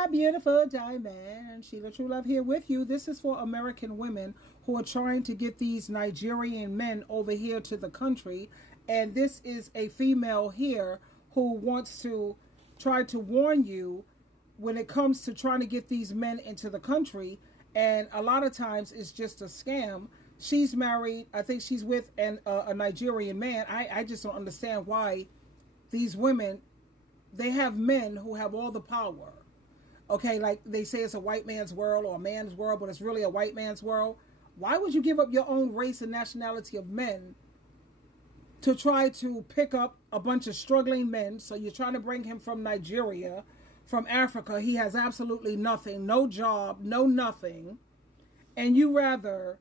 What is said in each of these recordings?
my beautiful diamond. SheilaTruelove here with you. This is for American women who are trying to get these Nigerian men over here to the country. And this is a female here who wants to try to warn you when it comes to trying to get these men into the country. And a lot of times it's just a scam. She's married. I think she's with a Nigerian man. I just don't understand why these women, they have men who have all the power. Okay, like they say it's a white man's world or a man's world, but it's really a white man's world. Why would you give up your own race and nationality of men to try to pick up a bunch of struggling men? So you're trying to bring him from Nigeria, from Africa. He has absolutely nothing, no job, no nothing. And you rather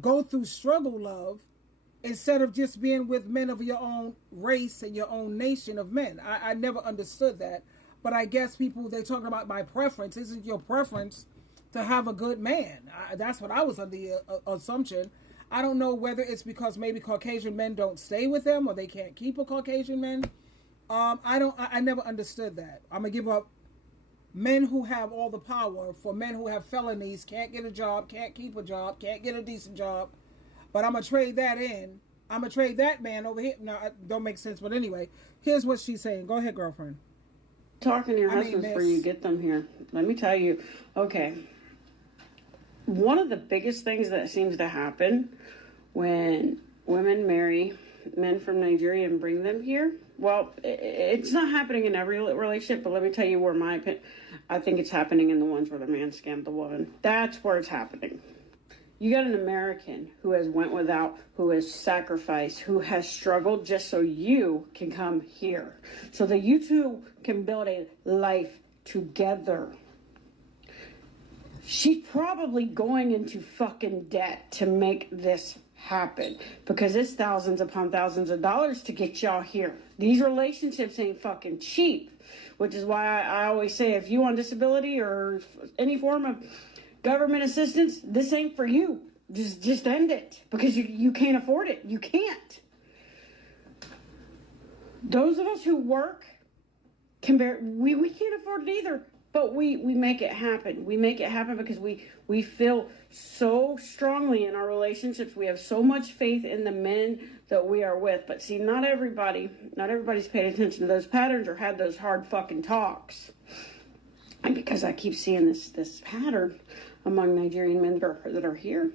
go through struggle love instead of just being with men of your own race and your own nation of men. I never understood that. But I guess people, they're talking about my preference. Isn't your preference to have a good man? That's what I was under the assumption. I don't know whether it's because maybe Caucasian men don't stay with them or they can't keep a Caucasian man. I never understood that. I'm going to give up men who have all the power for men who have felonies, can't get a job, can't keep a job, can't get a decent job. But I'm going to trade that in. I'm going to trade that man over here. No, it don't make sense. But anyway, here's what she's saying. Go ahead, girlfriend. Talking to your husband before you get them here. Let me tell you. Okay. One of the biggest things that seems to happen when women marry men from Nigeria and bring them here, well, it's not happening in every relationship, but let me tell you where my opinion, I think it's happening in the ones where the man scammed the woman. That's where it's happening. You got an American who has went without, who has sacrificed, who has struggled just so you can come here. So that you two can build a life together. She's probably going into fucking debt to make this happen. Because it's thousands upon thousands of dollars to get y'all here. These relationships ain't fucking cheap. Which is why I always say if you on disability or any form of government assistance, this ain't for you. Just end it. Because you can't afford it. You can't. Those of us who work can bear, we can't afford it either. But we make it happen. We make it happen because we feel so strongly in our relationships. We have so much faith in the men that we are with. But see, not everybody's paid attention to those patterns or had those hard fucking talks. And because I keep seeing this pattern among Nigerian men that are here.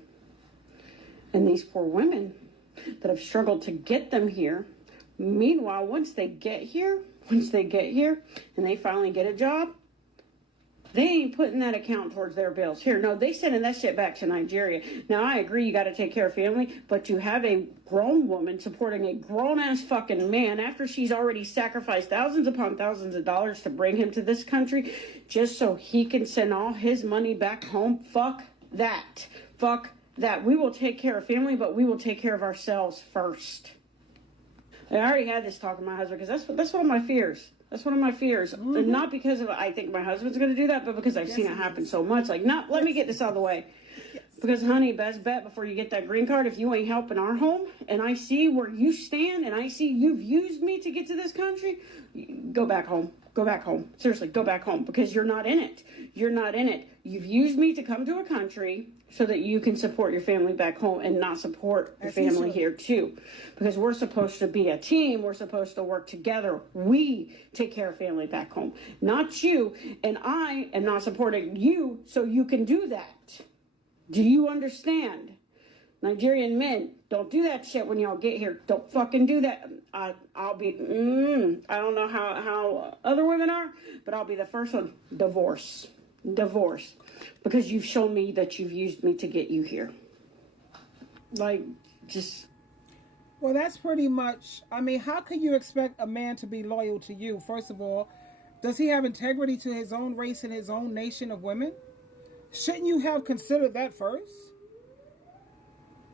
And these poor women that have struggled to get them here. Meanwhile, once they get here and they finally get a job, they ain't putting that account towards their bills. Here, no, they sending that shit back to Nigeria. Now, I agree you got to take care of family, but to have a grown woman supporting a grown-ass fucking man after she's already sacrificed thousands upon thousands of dollars to bring him to this country just so he can send all his money back home, fuck that. Fuck that. We will take care of family, but we will take care of ourselves first. I already had this talk with my husband because that's one of my fears. That's one of my fears. Mm-hmm. And not because of I think my husband's going to do that, but because I've seen it happen so much. Like, let me get this out of the way. Yes. Because, honey, best bet before you get that green card, if you ain't helping our home, and I see where you stand, and I see you've used me to get to this country, go back home. Go back home. Seriously, go back home because you're not in it. You're not in it. You've used me to come to a country so that you can support your family back home and not support your family here too. Because we're supposed to be a team. We're supposed to work together. We take care of family back home, not you. And I am not supporting you so you can do that. Do you understand? Nigerian men, don't do that shit when y'all get here. Don't fucking do that. I'll be, I don't know how other women are, but I'll be the first one. Divorce. Because you've shown me that you've used me to get you here. Like, just. Well, that's pretty much, I mean, how can you expect a man to be loyal to you? First of all, does he have integrity to his own race and his own nation of women? Shouldn't you have considered that first?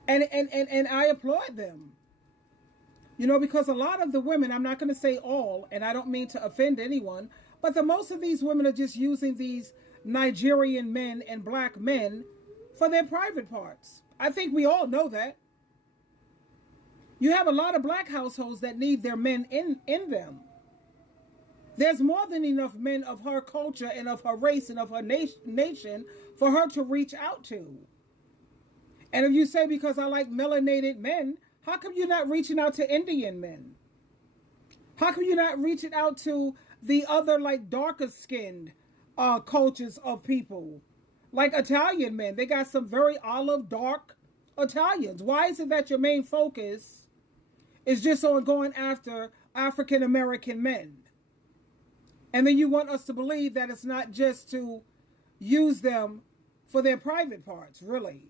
And I applaud them. You know, because a lot of the women, I'm not going to say all, and I don't mean to offend anyone, but the most of these women are just using these Nigerian men and black men for their private parts. I think we all know that. You have a lot of black households that need their men in them. There's more than enough men of her culture and of her race and of her nation for her to reach out to. And if you say, because I like melanated men, how come you're not reaching out to Indian men? How come you're not reaching out to the other, like, darker skinned cultures of people? Like Italian men. They got some very olive, dark Italians. Why is it that your main focus is just on going after African American men? And then you want us to believe that it's not just to use them for their private parts, really.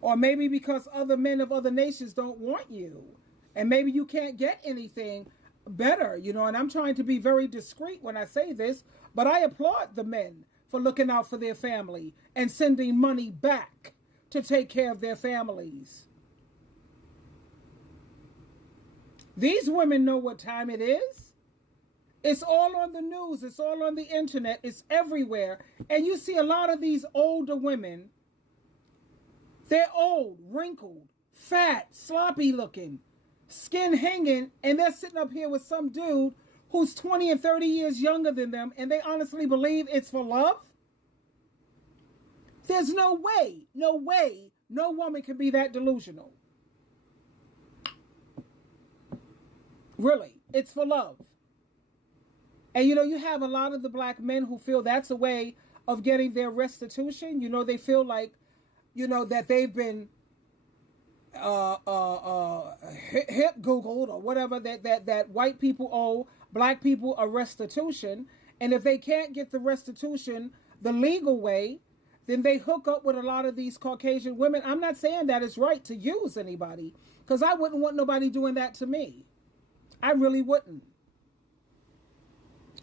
Or maybe because other men of other nations don't want you. And maybe you can't get anything better, you know. And I'm trying to be very discreet when I say this, but I applaud the men for looking out for their family and sending money back to take care of their families. These women know what time it is. It's all on the news. It's all on the internet. It's everywhere. And you see a lot of these older women. They're old, wrinkled, fat, sloppy looking, skin hanging, and they're sitting up here with some dude who's 20 and 30 years younger than them, and they honestly believe it's for love? There's no way no woman can be that delusional. Really, it's for love. And, you know, you have a lot of the black men who feel that's a way of getting their restitution. You know, they feel like, you know, that they've been hip Googled or whatever, that white people owe black people a restitution. And if they can't get the restitution the legal way, then they hook up with a lot of these Caucasian women. I'm not saying that it's right to use anybody, because I wouldn't want nobody doing that to me. I really wouldn't.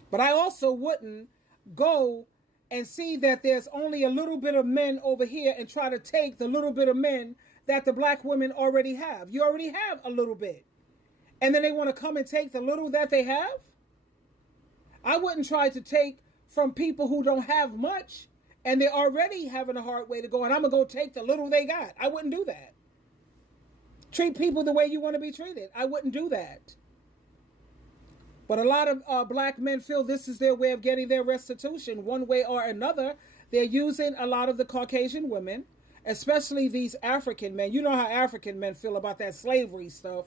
But I also wouldn't go and see that there's only a little bit of men over here and try to take the little bit of men that the black women already have. You already have a little bit. And then they want to come and take the little that they have? I wouldn't try to take from people who don't have much and they're already having a hard way to go, and I'm going to go take the little they got. I wouldn't do that. Treat people the way you want to be treated. I wouldn't do that. But a lot of black men feel this is their way of getting their restitution one way or another. They're using a lot of the Caucasian women, especially these African men. You know how African men feel about that slavery stuff.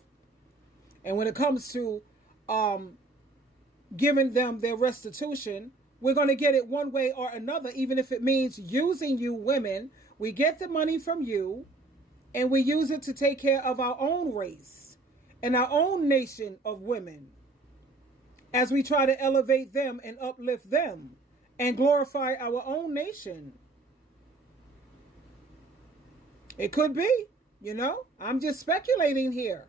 And when it comes to giving them their restitution, we're going to get it one way or another, even if it means using you women. We get the money from you, and we use it to take care of our own race and our own nation of women, as we try to elevate them and uplift them and glorify our own nation. It could be, you know, I'm just speculating here.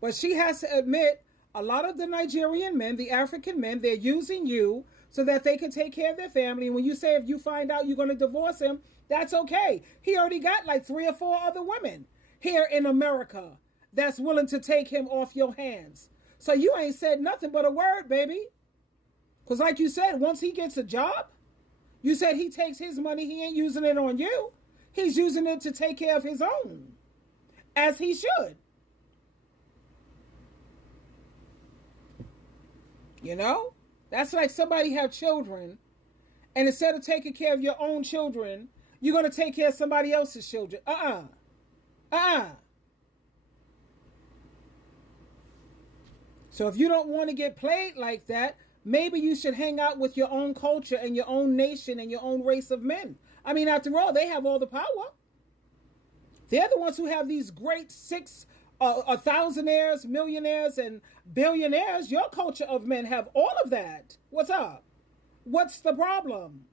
But she has to admit, a lot of the Nigerian men, the African men, they're using you so that they can take care of their family. And when you say if you find out you're going to divorce him, that's okay. He already got like 3 or 4 other women here in America that's willing to take him off your hands. So you ain't said nothing but a word, baby. Because like you said, once he gets a job, you said he takes his money, he ain't using it on you. He's using it to take care of his own, as he should. You know? That's like somebody have children, and instead of taking care of your own children, you're going to take care of somebody else's children. So if you don't want to get played like that, maybe you should hang out with your own culture and your own nation and your own race of men. I mean, after all, they have all the power. They're the ones who have these great thousandaires, millionaires, and billionaires. Your culture of men have all of that. What's up? What's the problem?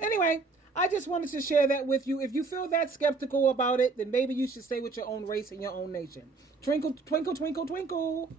Anyway, I just wanted to share that with you. If you feel that skeptical about it, then maybe you should stay with your own race and your own nation. Twinkle, twinkle, twinkle, twinkle.